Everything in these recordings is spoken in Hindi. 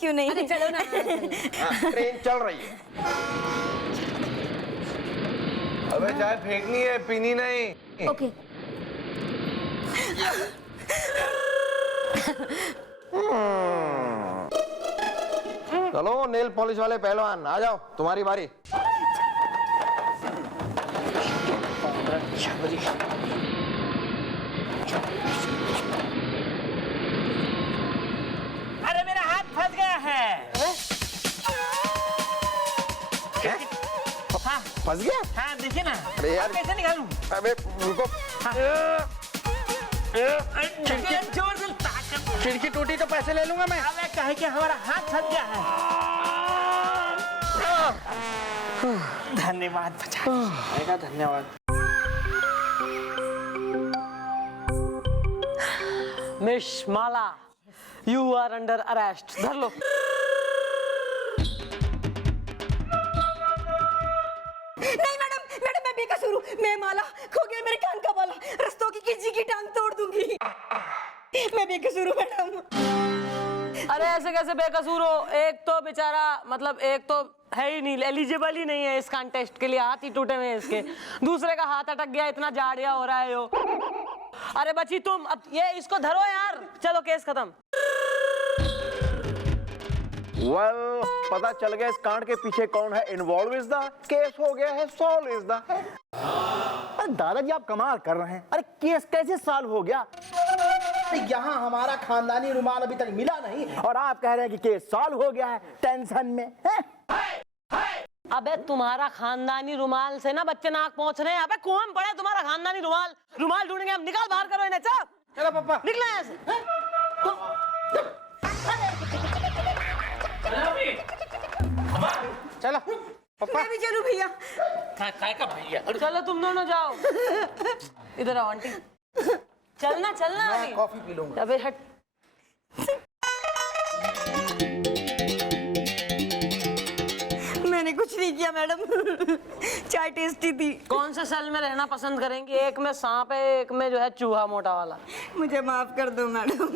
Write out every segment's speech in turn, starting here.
क्यों नहीं। अरे चलो ना। ट्रेन चल रही है। अबे चाय फेंकनी है, पीनी नहीं। ओके। चलो नेल पॉलिश वाले पहलवान आ जाओ, तुम्हारी बारी। अरे मेरा हाथ फंस गया है। हाँ फंस गया? हाँ देखिए ना। अरे यार, कैसे निकालूं? अबे रुको। जोर से ताकत। खिड़की टूटी तो पैसे ले लूंगा मैं। अबे कहे कि हमारा हाथ फंस गया है। धन्यवाद बचा। धन्यवाद। Miss Mala, you are under arrest. धर लो। नहीं मैडम, मैडम मैं बेकसूर हूँ। मैं माला, खो गया मेरे कान का बाला, रस्तों की किसी की टांग तोड़ दूंगी। मैं बेकसूर हूँ मैडम। अरे ऐसे कैसे बेकसूर हो? एक तो बेचारा मतलब एक तो है ही नहीं, एलिजिबल ही नहीं है इस कॉन्टेस्ट के लिए, हाथ ही टूटे हुए हैं इसके। दूसरे का हाथ अटक गया, इतना जाड़िया हो रहा है यो। अरे बची तुम, अब ये इसको धरो यार। चलो केस खत्म। वेल, पता चल गया इस कांड के पीछे कौन है इन्वॉल्व। इज द केस हो गया है सॉल्व। Is the. अरे दादाजी आप कमाल कर रहे हैं। अरे केस कैसे सॉल्व हो गया? यहाँ हमारा खानदानी रुमाल अभी तक मिला नहीं और आप कह रहे हैं कि केस सॉल्व हो गया है टेंशन में है? अबे तुम्हारा खानदानी रुमाल से ना बच्चे नाक पहुंच रहे हैं। अबे कौन पड़ा तुम्हारा खानदानी रुमाल? रुमाल ढूंढेंगे हम। निकाल बाहर करो इन्हें। चलो पापा निकला यहाँ से। चलो मैं भी चलूं भैया। काय का भैया? चलो तुम दोनों जाओ। इधर आओ आंटी। चलना चलना। मैं कॉफी पी लूंगा। अबे हट। मैंने कुछ नहीं किया मैडम। चाय टेस्टी थी। कौन से सेल में रहना पसंद करेंगे? एक में सांप है, एक में जो है चूहा मोटा वाला। मुझे माफ कर दो madam.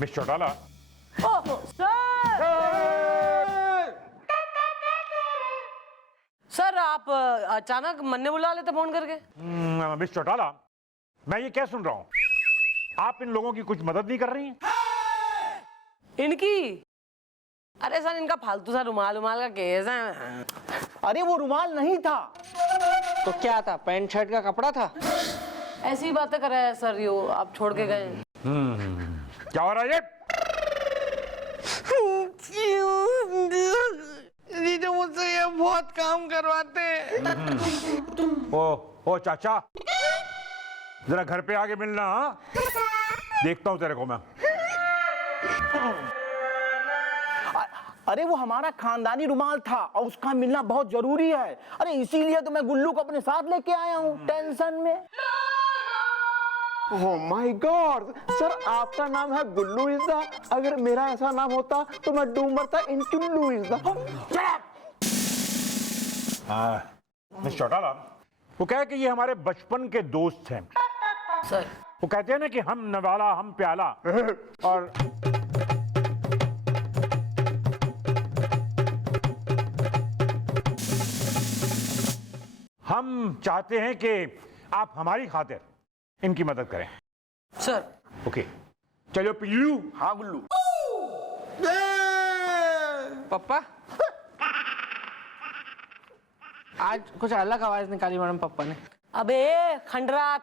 Miss Chautala. Oh sir, आप अचानक मन्ने बुला लेते फोन करके। मिस चौटाला, मैं ये क्या सुन रहा हूँ? आप इन लोगों की कुछ मदद नहीं कर रही हैं? इनकी? अरे सर इनका फालतू सा रुमाल उमाल का केस है। अरे वो रुमाल नहीं था तो क्या था? पैंट शर्ट का कपड़ा था। ऐसी ही बातें कर रहे हैं सर यो, आप छोड़ के गए। क्या हो रहा है ये? जीजा मुझसे ये बहुत काम करवाते हैं। ओ चाचा, जरा घर पे आके मिलना। हाँ, देखता हूँ तेरे को मैं। अरे वो हमारा खानदानी रुमाल था और उसका मिलना बहुत जरूरी है। अरे इसीलिए तो मैं गुल्लू को अपने साथ लेके आया हूँ टेंशन में। ओह माय गॉड सर, आपका नाम है गुल्लू इज़ा। अगर मेरा ऐसा नाम होता तो मैं डूमर था इन टुल्लू इज़ा। मिस चौटाला, वो कहे कि ये हमारे बचपन के दोस्त हैं सर। वो कहते हैं ना कि हम नवाला हम प्याला। और हम चाहते हैं कि आप हमारी खातिर इनकी मदद करें। सर ओके, चलो पिल्लू। हाँ गुल्लू। पापा आज कुछ अलग आवाज निकाली मैडम पापा ने। अबे खंडरात,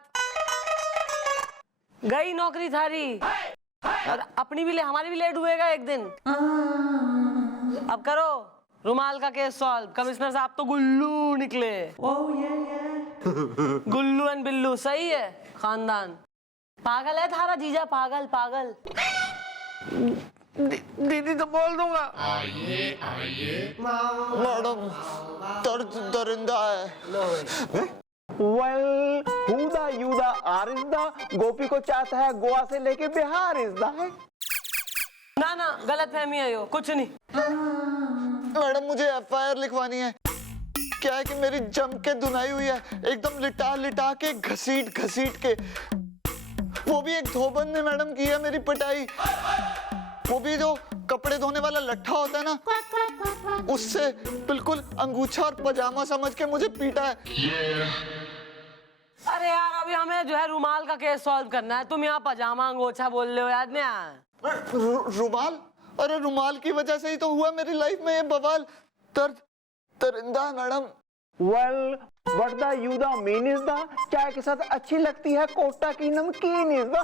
गई नौकरी थारी और अपनी भी ले हमारी भी लेट हुएगा एक दिन। अब करो रुमाल का केस सॉल्व। कमिश्नर साहब तो गुल्लू निकले। गुल्लू एंड बिल्लू सही है खानदान। पागल है थारा जीजा, पागल पागल। दीदी तो बोल दूंगा। मैडम दरिंदा है। वेल, हुदा युदा आरिंदा, गोपी को चाहता है गोवा से लेके बिहार इज़दा है। ना ना, गलत फहमी है यो, कुछ नहीं। मैडम मुझे FIR लिखवानी है। क्या है कि मेरी जम के धुनाई हुई है, एकदम लिटा लिटा के, घसीट घसीट के। वो भी एक धोबन ने मैडम की है मेरी पिटाई। वो भी जो कपड़े धोने वाला लट्ठा होता है ना, उससे बिल्कुल अंगूछा और पजामा समझ के मुझे पीटा है। अरे यार अभी हमें जो है रुमाल का केस सॉल्व करना है, तुम यहाँ पजामा अंगोछा बोल रहे हो, याद नहीं आया? रुमाल? अरे रुमाल की वजह से ही तो हुआ मेरी लाइफ में ये बवाल। दरिंदा है madam. Well what the you the mean is the चाय के साथ अच्छी लगती है कोटा की नमकीन इज द।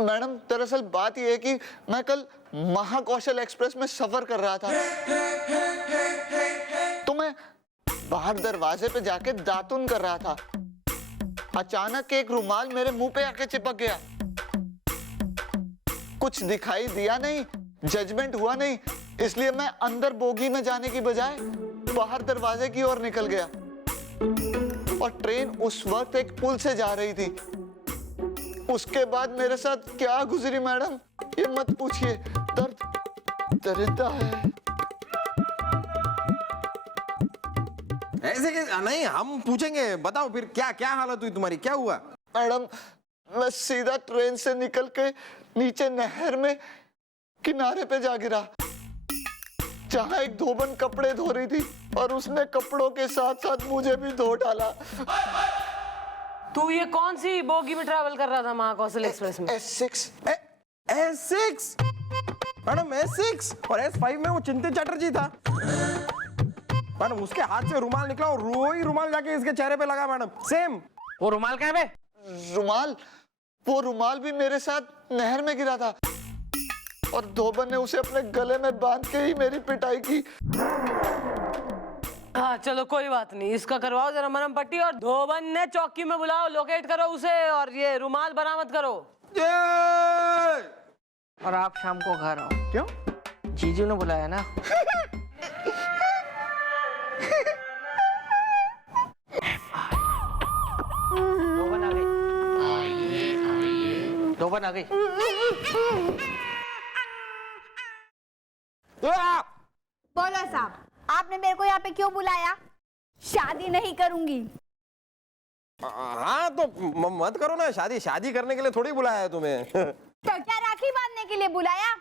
मैडम दरअसल बात यह है कि मैं कल महाकौशल एक्सप्रेस में सफर कर रहा था, तो मैं बाहर दरवाजे पे जाके दातुन कर रहा था। अचानक एक रुमाल मेरे मुंह पे आके चिपक गया। कुछ दिखाई दिया नहीं, जजमेंट हुआ नहीं, इसलिए मैं अंदर बोगी में जाने की बजाय बाहर दरवाजे की ओर निकल गया। और ट्रेन उस वक्त एक पुल से जा रही थी। उसके बाद मेरे साथ क्या गुजरी मैडम, ये मत पूछिए। दरिद्र है। ऐसे के नहीं, हम पूछेंगे। बताओ फिर क्या क्या हालत हुई तुम्हारी, क्या हुआ? मैडम मैं सीधा ट्रेन से निकल के नीचे नहर में किनारे पे जा गिरा, जहां एक धोबन कपड़े धो रही थी और उसने कपड़ों के साथ साथ मुझे भी धो डाला। तू ये कौन सी बोगी में ट्रैवल कर रहा था महाकौशल एक्सप्रेस में? S6। S6 मैडम, S6 और S5 में वो चिंतित चटर्जी था मैडम। उसके हाथ से रुमाल निकला और वही रुमाल जाके इसके चेहरे पे लगा मैडम, सेम। वो रुमाल कहाँ है? रुमाल? वो रुमाल भी मेरे साथ नहर में गिरा था और धोबन ने उसे अपने गले में बांध के ही मेरी पिटाई की। हाँ चलो कोई बात नहीं, इसका करवाओ जरा मरहम पट्टी और धोबन ने चौकी में बुलाओ, लोकेट करो उसे और ये रुमाल बरामद करो। और आप शाम को घर आओ। क्यों? जीजू ने बुलाया ना। धोबन आ गई। धोबन आ गई। बोलो साहब, आपने मेरे को यहाँ पे क्यों बुलाया? शादी नहीं करूंगी। हाँ तो मत करो ना शादी। शादी करने के लिए थोड़ी बुलाया है तुम्हें। तो क्या राखी बांधने के लिए बुलाया?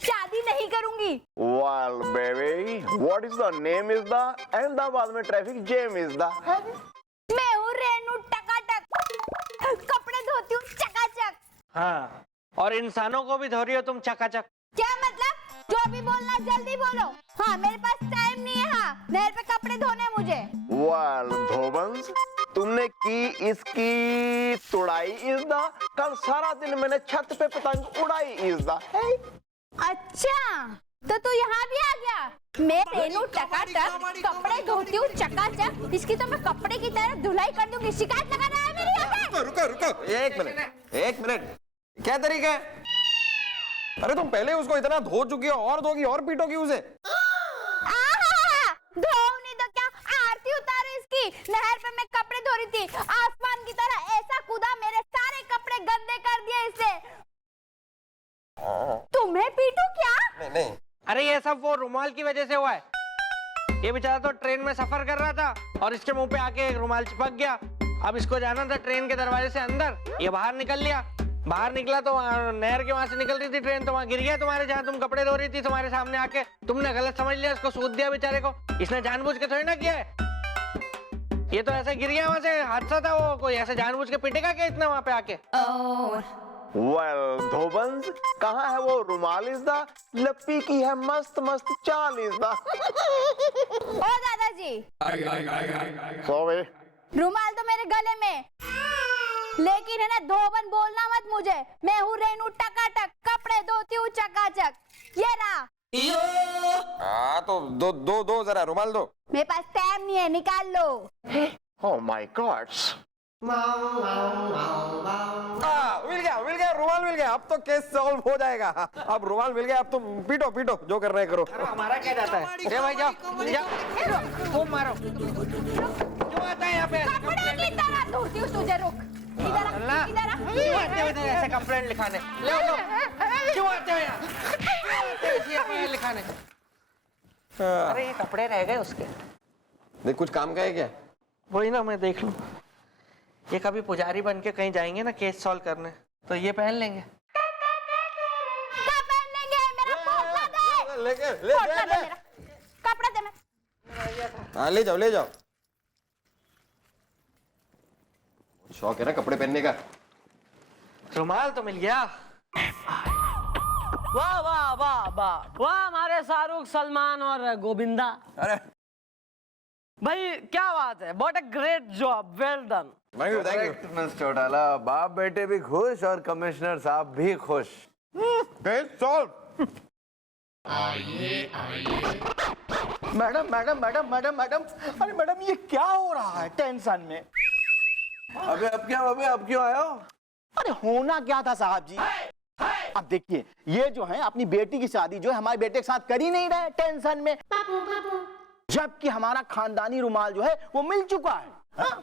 शादी नहीं करूंगी। Well baby, what is the name is the Ahmedabad में ट्रैफिक जैम इज द। मैं हूँ रेनू टकाटक, कपड़े धोती हूँ चकाचक। हाँ, और इंसानों को भी धो रही हो तुम चकाचक। क्या मतलब? जो भी बोलना जल्दी बोलो। हाँ मेरे पास टाइम नहीं है। हाँ नहर पे कपड़े धोने मुझे। Well धोबंस, तुमने की इसकी तुड़ाई इज द। कल सारा दिन मैंने छत पे पतंग उड़ाई इज द। अच्छा तो तू यहाँ भी आ गया। मैं रेनू टकाटक, कपड़े धोती हूँ चकाचक। इसकी तो मैं कपड़े की तरह धुलाई कर दूंगी। शिकायत लगाना है मेरी यहाँ पे? रुको एक मिनट, क्या तरीका है? अरे तुम पहले उसको इतना धो चुकी हो और धोगी और पीटोगी उसे। धोनी तो क्या, आरती उतारो इसकी। नहर पे मैं कपड़े धो रही थी, आसमान की तरह ऐसा कूदा, मेरे सारे कपड़े गंदे कर दिए इससे। तुम्हें पीटू क्या? नहीं। अरे ये सब वो रुमाल की वजह से हुआ है। ये बेचारा तो ट्रेन में सफर कर रहा था और इसके मुंह पे आके एक रुमाल चिपक गया। अब इसको जाना था ट्रेन के दरवाजे से अंदर, ये बाहर निकल लिया। बाहर निकला तो नहर के वहां से निकल रही थी ट्रेन, तो वहां गिर गया तुम्हारे, जहां तुम कपड़े धो रही थी तुम्हारे सामने आके। तुमने गलत समझ लिया, इसको सूद दिया बेचारे को। इसने जानबूझ के थोड़ी ना किया है, ये तो ऐसे गिर गया वहां से, हादसा था वो। कोई ऐसे जानबूझ के पिटेगा क्या इतना वहां पे आके? Well धोबंस, कहाँ है वो रुमाल इज द। लप्पी की है मस्त मस्त चाल इज द। ओ दादाजी, सॉरी। रुमाल तो मेरे गले में, लेकिन है ना धोबन बोलना मत मुझे। मैं हूँ रेनू टकाटक, कपड़े धोती हूँ चकाचक। ये रहा। हाँ तो दो जरा रुमाल दो। मेरे पास टाइम नहीं है, निकाल लो। Oh my God! मिल गया रुमाल मिल गया। अब तो केस सॉल्व हो जाएगा। अब रुमाल मिल गया, अब तुम पीटो जो कर रहे करो। हमारा क्या जाता है? अरे भाई जाओ, खूब मारो। क्यों आता है यहाँ पे? कपड़े की तरह धोती हूँ तुझे। रुक। क्यों आते हो इधर ऐसे कंप्लेंट लिखाने? ले लो, क्यों आते हो यहाँ? क्यों आते हो ऐसे कंप्लेंट लिखाने? अरे ये कपड़े रह गए उसके। देख कुछ काम का है क्या? वही ना, मैं देख लूं। ये कभी पुजारी बन के कहीं जाएंगे ना केस सॉल्व करने, तो ये पहन लेंगे। कपड़ा दे मैं। हाँ ले जाओ ले जाओ। शौक है ना कपड़े पहनने का। रुमाल तो मिल गया। वाह वाह वाह वाह वाह, हमारे शाहरुख, सलमान और गोविंदा। अरे भाई क्या बात है, what a great job, well done. Thank you. Mister Chautala, बाप बेटे भी खुश और कमिश्नर साहब भी खुश। Madam madam madam madam madam, अरे मैडम ये क्या हो रहा है टेंशन में? अबे अब क्या, अबे अब क्यों आया हो? अरे होना क्या था साहब जी, अब देखिए ये जो है अपनी बेटी की शादी जो है हमारे बेटे के साथ कर ही नहीं रहे टेंशन में, जबकि हमारा खानदानी रुमाल जो है वो मिल चुका है। हाँ?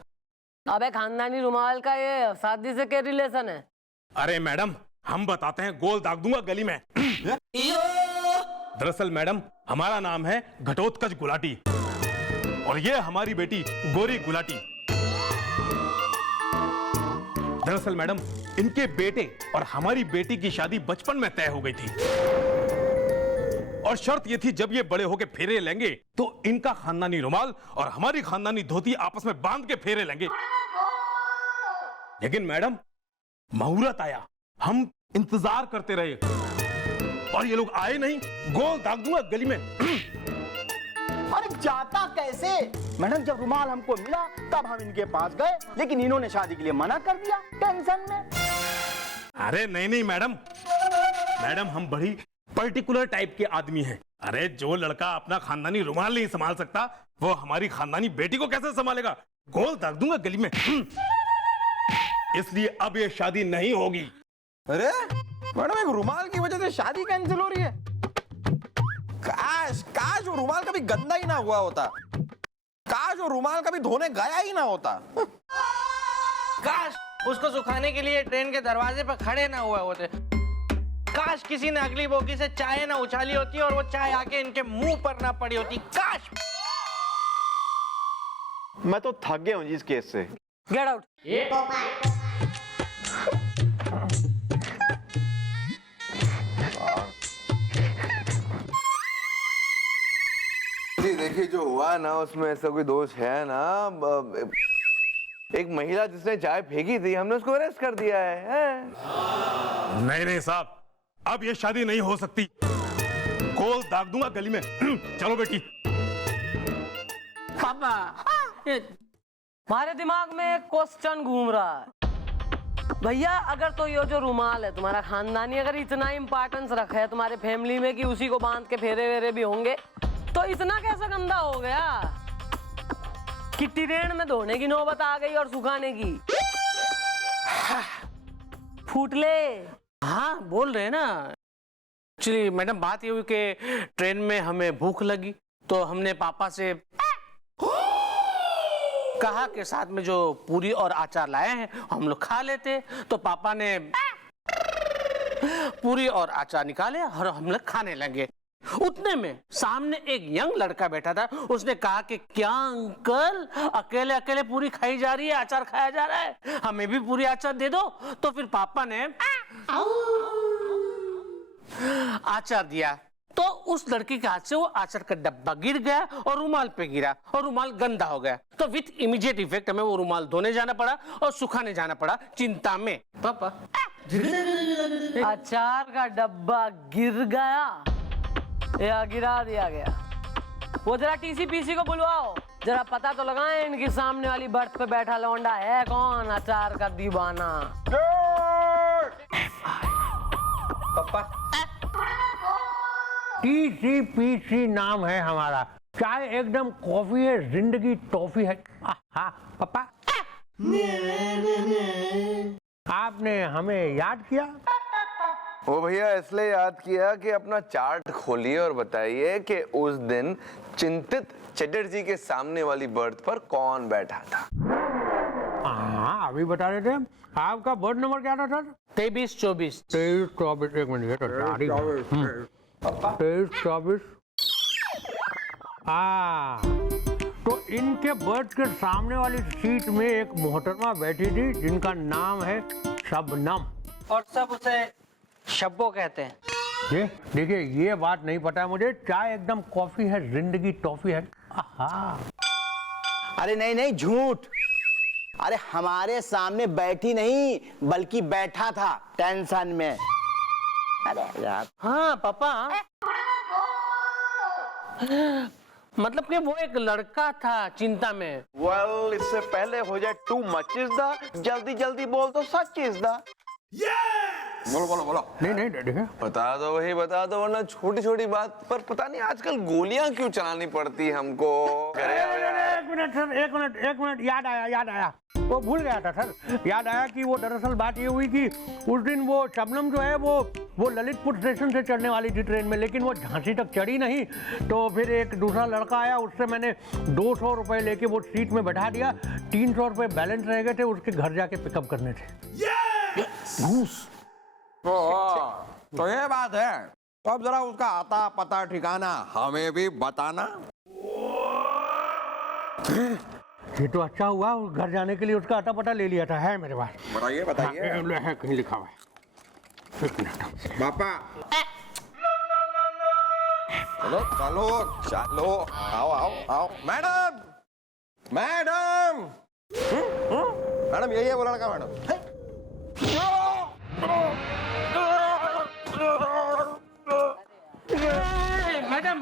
अबे खानदानी रुमाल का ये शादी से क्या रिलेशन है? अरे मैडम हम बताते हैं, गोल दाग दूंगा गली में। दरअसल मैडम हमारा नाम है घटोत्कच गुलाटी और ये हमारी बेटी गोरी गुलाटी। दरअसल मैडम इनके बेटे और हमारी बेटी की शादी बचपन में तय हो गई थी और शर्त ये थी जब ये बड़े होके फेरे लेंगे तो इनका खानदानी रुमाल और हमारी खानदानी धोती आपस में बांध के फेरे लेंगे। लेकिन मैडम मुहूर्त आया, हम इंतजार करते रहे और ये लोग आए नहीं। गोल दाग दूंगा गली में। अरे जाता कैसे मैडम, जब रुमाल हमको मिला तब हम इनके पास गए, लेकिन इन्होंने शादी के लिए मना कर दिया टेंशन में। अरे नहीं नहीं मैडम, मैडम हम बड़ी पर्टिकुलर टाइप के आदमी हैं। अरे जो लड़का अपना खानदानी रुमाल नहीं संभाल सकता वो हमारी खानदानी बेटी को कैसे संभालेगा? गोल दाग दूंगा गली में। इसलिए अब ये शादी नहीं होगी। अरे मैडम एक रुमाल की वजह से शादी कैंसिल हो रही है? काश काश वो रुमाल कभी गंदा ही ना हुआ होता, काश वो रुमाल कभी धोने गया ही ना होता। काश उसको सुखाने के लिए ट्रेन के दरवाजे पर खड़े ना हुए होते। काश किसी ने अगली बोगी से चाय ना उछाली होती और वो चाय आके इनके मुंह पर ना पड़ी होती। काश। मैं तो थक गया हूँ जी इस केस से। Get out. जी देखिए जो हुआ ना उसमें ऐसा कोई दोष है ना, एक महिला जिसने चाय फेंकी थी हमने उसको अरेस्ट कर दिया है। नहीं नहीं साहब अब ये शादी नहीं हो सकती। गोल दाग दूंगा गली में। चलो बेटी। पापा हमारे दिमाग में एक क्वेश्चन घूम रहा है भैया, अगर तो ये जो रुमाल है तुम्हारा खानदानी अगर इतना इंपॉर्टेंस रखा है तुम्हारे फैमिली में कि उसी को बांध के फेरे वेरे भी होंगे, तो इतना कैसा गंदा हो गया कि ट्रेन में धोने की नौबत आ गई और सुखाने की? फूट ले। हाँ बोल रहे हैं ना। एक्चुअली मैडम बात ये हुई कि ट्रेन में हमें भूख लगी तो हमने पापा से कहा कि साथ में जो पूरी और अचार लाए हैं हम लोग खा लेते, तो पापा ने पूरी और अचार निकाले और हम लोग खाने लगे। उतने में सामने एक यंग लड़का बैठा था, उसने कहा कि क्या अंकल अकेले अकेले पूरी खाई जा रही है, अचार खाया जा रहा है, हमें भी पूरी अचार दे दो। तो फिर पापा ने अचार दिया तो उस लड़की के हाथ से वो अचार का डब्बा गिर गया और रुमाल पे गिरा और रुमाल गंदा हो गया। तो विथ इमीडिएट इफेक्ट हमें वो रुमाल धोने जाना पड़ा और सुखाने जाना पड़ा चिंता में। पापा अचार का डब्बा गिर गया या गिरा दिया गया? वो जरा टीसी पीसी को बुलवाओ, जरा पता तो लगाएं इनकी सामने वाली बर्थ पे बैठा लौंडा है कौन अचार का दीवाना। पापा TCPC नाम है हमारा, चाय एकदम कॉफी है, जिंदगी टॉफी है। हाँ पापा आपने हमें याद किया? वो भैया इसलिए याद किया कि अपना चार्ट खोलिए और बताइए कि उस दिन चिंतित चटर्जी के सामने वाली बर्थ पर कौन बैठा था। हाँ अभी बता रहे थे। आपका बर्थ नंबर क्या था सर? 23-24। 23-24। एक मिनट, ये तो तारीख है। 23-24। तो इनके बर्थ के सामने वाली सीट में एक मोहतरमा बैठी थी जिनका नाम है शबनम। और सब उसे शब्बो कहते हैं। ये देखिए, ये बात नहीं पता है मुझे। चाय एकदम कॉफी है, जिंदगी टॉफी है। आहा। अरे नहीं नहीं, झूठ। अरे हमारे सामने बैठी नहीं बल्कि बैठा था टेंशन में। अरे यार। हाँ पापा, मतलब कि वो एक लड़का था चिंता में। वेल, इससे पहले हो जाए टू मच इज द, जल्दी जल्दी बोल तो सच इज द। बोलो बोलो बोलो। नहीं नहीं देखिए, बता दो, वही बता दो, वरना छोटी छोटी बात पर पता नहीं आजकल गोलियां क्यों चलानी पड़ती हमको। एक मिनट सर, एक मिनट, याद आया। वो भूल गया था सर। याद आया कि वो दरअसल बात ये हुई कि उस दिन वो शबनम जो है वो ललितपुर स्टेशन से चढ़ने वाली थी ट्रेन में, लेकिन वो झांसी तक चढ़ी नहीं। तो फिर एक दूसरा लड़का आया, उससे मैंने 200 रुपए लेके वो सीट में बैठा दिया। 300 रुपए बैलेंस रह गए थे, उसके घर जाके पिकअप करने थे। घूस। तो ये बात है। तो अब जरा उसका आता पता ठिकाना हमें भी बताना। ये तो अच्छा हुआ, उस घर जाने के लिए उसका अता पता ले लिया था। है मेरे पास। बताइए बताइए। है, कहीं लिखा हुआ है। एक मिनट पापा। चलो चलो चलो, आओ आओ आओ। मैडम मैडम मैडम, यही है वो लड़का मैडम।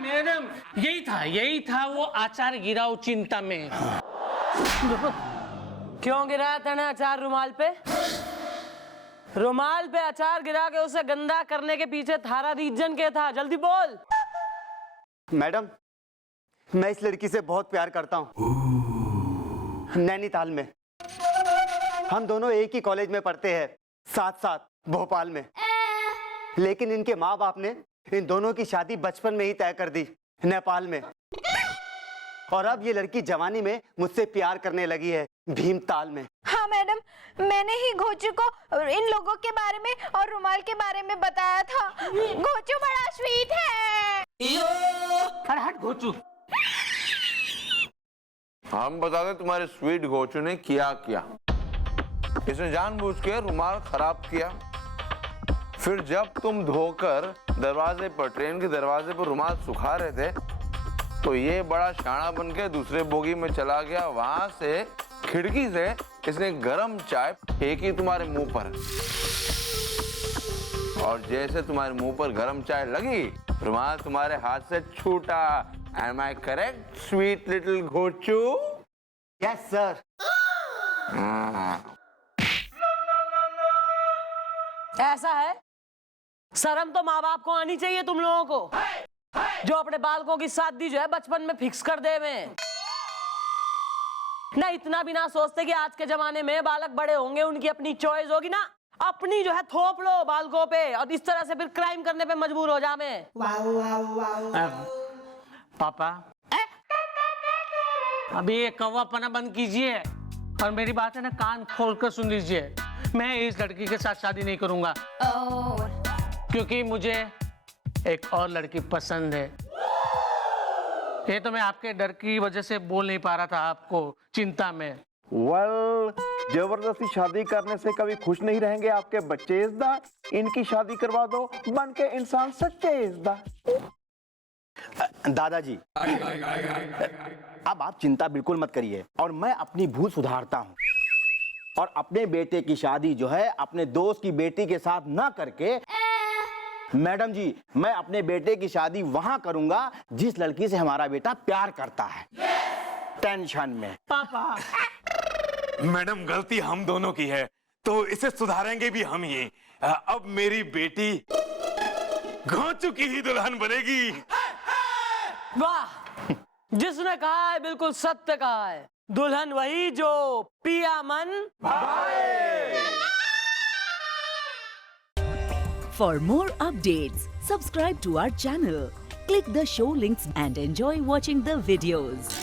मैडम यही था वो आचार गिराओ चिंता में। क्यों गिराया तूने अचार रुमाल पे? रुमाल पे अचार गिरा के उसे गंदा करने के पीछे थारा रीजन क्या था? जल्दी बोल। मैडम, मैं इस लड़की से बहुत प्यार करता हूँ। नैनीताल में हम दोनों एक ही कॉलेज में पढ़ते हैं, साथ साथ भोपाल में। लेकिन इनके माँ बाप ने इन दोनों की शादी बचपन में ही तय कर दी, नेपाल में। और अब ये लड़की जवानी में मुझसे प्यार करने लगी है, भीमताल में। हाँ मैडम, मैंने ही घोचू को इन लोगों के बारे में और रुमाल के बारे में बताया था। घोचू बड़ा स्वीट है। अरे हट घोचू। हम बता दें तुम्हारे स्वीट घोचू ने किया क्या। इसने जानबूझ के रुमाल खराब किया। फिर जब तुम धोकर दरवाजे पर, ट्रेन के दरवाजे पर रुमाल सुखा रहे थे, तो ये बड़ा शाना बन के दूसरे बोगी में चला गया। वहां से खिड़की से इसने गरम चाय फेंकी तुम्हारे मुंह पर, और जैसे तुम्हारे मुंह पर गरम चाय लगी, रुमाल तुम्हारे हाथ से छूटा। Am I correct, sweet little घोचू? Yes sir. ऐसा है? शर्म तो माँ बाप को आनी चाहिए तुम लोगों को, जो अपने बालकों की शादी जो है बचपन में फिक्स कर दे में। ना इतना भी ना सोचते कि आज के जमाने में बालक बड़े होंगे, उनकी अपनी चॉइस होगी ना, अपनी जो है थोप लो बालकों पे, और इस तरह से फिर क्राइम करने पे मजबूर हो जावे। पापा, अभी ये कौवापना बंद कीजिए और मेरी बात है ना कान खोलकर सुन लीजिए। मैं इस लड़की के साथ शादी नहीं करूंगा, क्योंकि मुझे एक और लड़की पसंद है। ये तो मैं आपके डर की वजह से बोल नहीं पा रहा था आपको चिंता में। वेल, जबरदस्ती शादी करने से कभी खुश नहीं रहेंगे आपके बच्चे। इज़दा इनकी शादी करवा दो, बन के इंसान सच्चे। इज़दा दादाजी, अब आप चिंता बिल्कुल मत करिए, और मैं अपनी भूल सुधारता हूँ, और अपने बेटे की शादी जो है अपने दोस्त की बेटी के साथ ना करके, मैडम जी, मैं अपने बेटे की शादी वहां करूंगा जिस लड़की से हमारा बेटा प्यार करता है, टेंशन में। पापा, मैडम गलती हम दोनों की है, तो इसे सुधारेंगे भी हम ही। अब मेरी बेटी घोंचू की ही दुल्हन बनेगी। वाह, जिसने कहा है बिल्कुल सत्य कहा है। दुल्हन वही जो पिया मन भाए। For more updates, subscribe to our channel, click the show links and enjoy watching the videos.